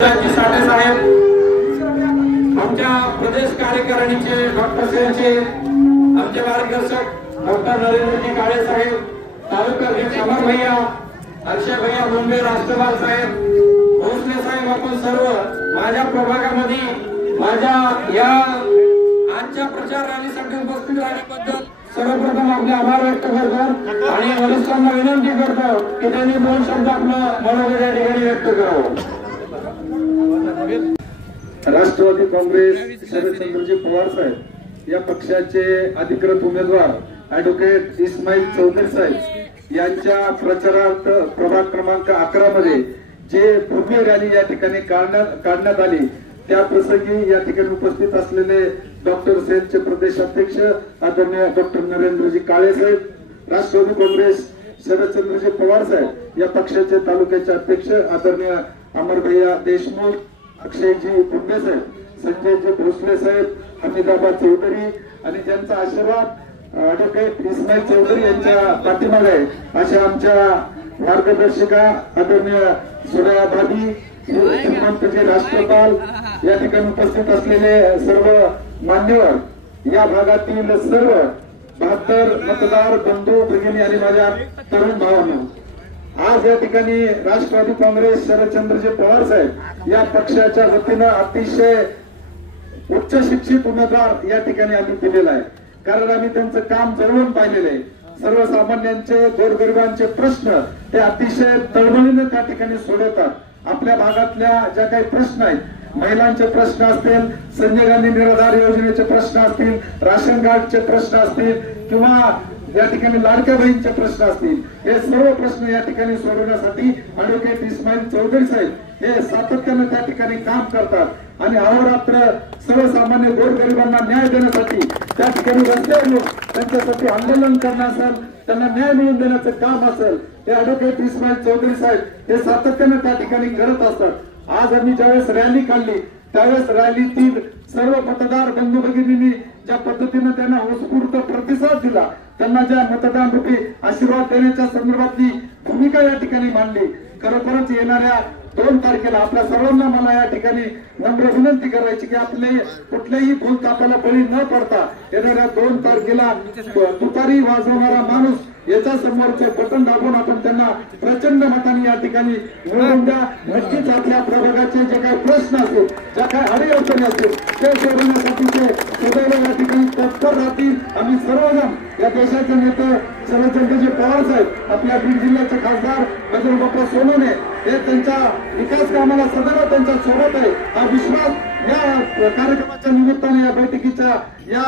साठे साहेब, आमच्या प्रदेश कार्यकारिणीचे डॉक्टर साहेबचे आमचे मार्गदर्शक डॉक्टर नरेंद्रजी काळे साहेब, तालुका अध्यक्ष अमर भैया, अक्षय भैया मुंबई, राष्ट्रपाल साहेब, भोसले साहेब, आपण सर्व माझ्या प्रभागामध्ये माझ्या या आजच्या प्रचार रॅलीसाठी उपस्थित राहिल्याबद्दल सर्वप्रथम आपले आभार व्यक्त करतो आणि वरिष्ठांना विनंती करतो की त्यांनी दोन शब्द आपलं मनोगत या ठिकाणी व्यक्त करावं। राष्ट्रवादी काँग्रेस शरदचंद्रजी पवार साहेब या पक्षाचे अधिकृत उमेदवार ॲडव्होकेट इस्माईल चौधरी साहेब यांच्या प्रचारार्थ प्रभाग क्रमांक 11 मध्ये जे भव्य रॅली या ठिकाणी काढण्यात आली त्या प्रसंगी या ठिकाणी उपस्थित असलेले डॉक्टर सेलचे प्रदेश अध्यक्ष आदरणीय डॉक्टर नरेंद्रजी काळे साहेब, राष्ट्रवादी काँग्रेस शरदचंद्रजी पवार साहेब या पक्षाचे तालुक्याचे अध्यक्ष आदरणीय अमर भैया देशमुख, अक्षयजी पुंडे साहेब, संजयजी भोसले साहेब, हमीदाबाद चौधरी आणि ज्यांचा आशीर्वाद ॲडव्होकेट इस्माईल चौधरी यांच्या पाठीमागे अशा आमच्या मार्गदर्शिका आदरणीय सुरया भाभी, श्रीमंतजी राष्ट्रपाल, या ठिकाणी उपस्थित असलेले सर्व मान्यवर, या भागातील सर्व 72 मतदार बंधू भगिनी आणि माझ्या तरुण भावांनो, आज या ठिकाणी राष्ट्रवादी काँग्रेस शरदचंद्रजी पवार साहेब या पक्षाच्या वतीनं अतिशय उच्च शिक्षित उमेदवार या ठिकाणी आम्ही दिलेला आहे। कारण आम्ही त्यांचं काम जवळून पाहिलेलं आहे। सर्वसामान्यांचे गोरगरिबांचे प्रश्न ते अतिशय तळमळीने त्या ठिकाणी सोडवतात। आपल्या भागातल्या ज्या काही प्रश्न आहेत, महिलांचे प्रश्न असतील, संजय गांधी निराधार योजनेचे प्रश्न असतील, राशन कार्डचे प्रश्न असतील किंवा या ठिकाणी लाडक्या बहिणीचे प्रश्न असतील, हे सर्व प्रश्न या ठिकाणी सोडवण्यासाठी ॲडव्होकेट इस्माईल चौधरी साहेब हे सातत्याने त्या ठिकाणी काम करतात आणि अहोरात्र सर्वसामान्य गोरगरिबांना न्याय देण्यासाठी त्या ठिकाणी रस्त्यावर येऊन त्यांच्यासाठी आंदोलन करणं असेल, त्यांना न्याय मिळवून देण्याचं काम असेल, ते ॲडव्होकेट इस्माईल चौधरी साहेब हे सातत्याने त्या ठिकाणी करत असतात। आज आम्ही ज्यावेळेस रॅली काढली त्यावेळेस रॅलीतील सर्व मतदार बंधू भगिनींनी ज्या पद्धतीने त्यांना उत्स्फूर्त प्रतिसाद दिला, त्यांना ज्या मतदान रूपी आशीर्वाद देण्याच्या संदर्भातली भूमिका या ठिकाणी मांडली, खरोखरच येणाऱ्या 2 तारखेला आपल्या सर्वांना मला या ठिकाणी नम्र विनंती करायची की आपले कुठल्याही भूलथापाला बळी न पडता येणाऱ्या 2 तारखेला तुतारी वाजवणारा माणूस याच्या समोरचे बटन दाबून आपण त्यांना प्रचंड मताने या ठिकाणी निवडून द्या। नक्कीच आपल्या प्रभागाचे जे काही प्रश्न असतील, ज्या काही अडीअडचणी असतील ते सोडवण्यासाठी ते सदैव या ठिकाणी तत्पर राहतील। आम्ही सर्वजण या देशाचे नेते शरदचंद्रजी पवार साहेब, आपल्या बीड जिल्ह्याचे खासदार बजरंग बाप्पा सोनवणे हे त्यांच्या विकास कामाला सदैव त्यांच्या सोबत आहे, हा विश्वास या कार्यक्रमाच्या निमित्ताने, या बैठकीच्या या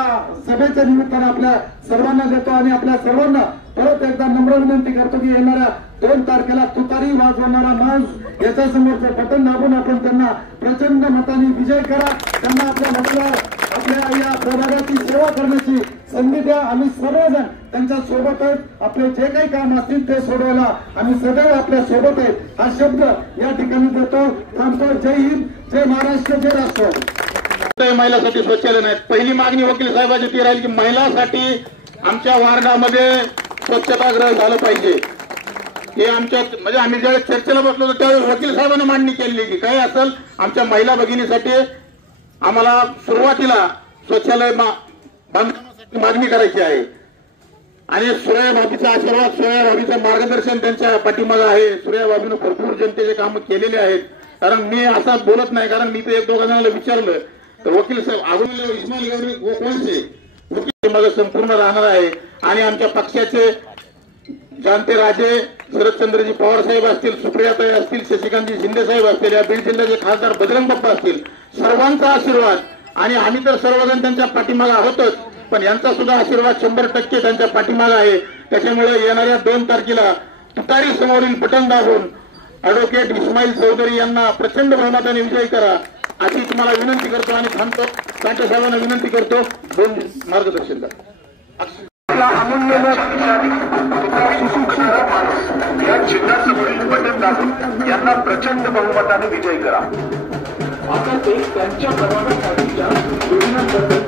सभेच्या निमित्ताने आपल्या सर्वांना देतो आणि आपल्या सर्वांना परत एकदा नम्र विनंती करतो की येणाऱ्या 2 तारखेला तुतारी वाजवणारा माणूस याच्या समोरचं बटन दाबून आपण त्यांना प्रचंड मताने विजय करा। त्यांना आपल्या आपल्या या प्रभागाची सेवा करण्याची संधी द्या। आम्ही सर्वजण त्यांच्या सोबत आहेत। आपले जे काही काम असतील ते सोडवायला आम्ही सदैव आपल्या सोबत आहेत हा शब्द या ठिकाणी देतो। थांबतो। जय हिंद, जय महाराष्ट्र, जय राष्ट्र। महिलांसाठी शौचालय नाहीत। पहिली मागणी वकील साहेबांची ती राहील की महिलांसाठी आमच्या वार्डामध्ये स्वच्छतागृह झालं पाहिजे। हे आमच्या म्हणजे आम्ही ज्यावेळेस चर्चेला बसलो होतो त्यावेळेस वकील साहेबांनी मांडणी केली की काय असेल आमच्या महिला भगिनीसाठी आम्हाला सुरुवातीला शौचालय बांधण्यासाठी मागणी करायची आहे। आणि सुरया भाभीचा आशीर्वाद, सुरया भाभीचं मार्गदर्शन त्यांच्या पाठीमागे आहे। सुरया भाभीनं भरपूर जनतेचे काम केलेले आहेत। कारण मी असं बोलत नाही, कारण मी तर 1-2 जणांना विचारलं तर वकील साहेब अजून इस्माईल गौरी कोणचे वकील माझं संपूर्ण राहणार आहे। आणि आमच्या पक्षाचे जाणते राजे शरदचंद्रजी पवार साहेब असतील, सुप्रियाताई असतील, शशिकांतजी शिंदे साहेब असतील, या बीड जिल्ह्याचे खासदार बजरंग बाप्पा असतील, सर्वांचा आशीर्वाद आणि आम्ही तर सर्वजण त्यांच्या पाठीमागे आहोतच, पण यांचा सुद्धा आशीर्वाद 100% त्यांच्या पाठीमागे आहे। त्याच्यामुळे येणाऱ्या 2 तारखेला तुतारी समोरील बटन दाबून ॲडव्होकेट इस्माईल चौधरी यांना प्रचंड बहुमताने विजयी करा अशी तुम्हाला विनंती करतो आणि थांबतो। काटे साहेबांना विनंती करतो 2 मार्गदर्शन करा। या चिन्हासमोरील बटन दाबून यांना प्रचंड बहुमताने विजयी करा। आता ते त्यांच्या प्रभागासाठीच्या योजनांबद्दल